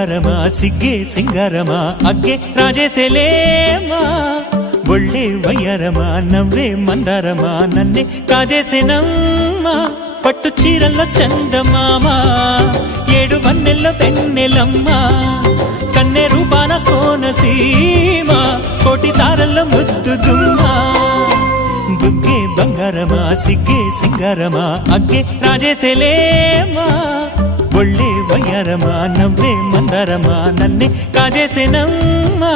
బంగారమా సిగ్గే సింగారమా అగ్గే రాజేసేలేమా ఒళ్ళే వయ్యారమా నవ్వే మందారమా నన్నే కాజేసేనమ్మా పట్టు చీరల్లో చందమామా ఏడు వన్నెల్లో వెన్నెలమ్మా కన్నె రూపాన కోనసీమ కోటి తారల్లో ముద్దుదుమ్మా బుగ్గే బంగారమా సిగ్గే సింగారమా అగ్గే రాజేసేలేమా ఒళ్ళే వయ్యారమా నవ్వే మందారమా నన్నే కాజేసేనమ్మా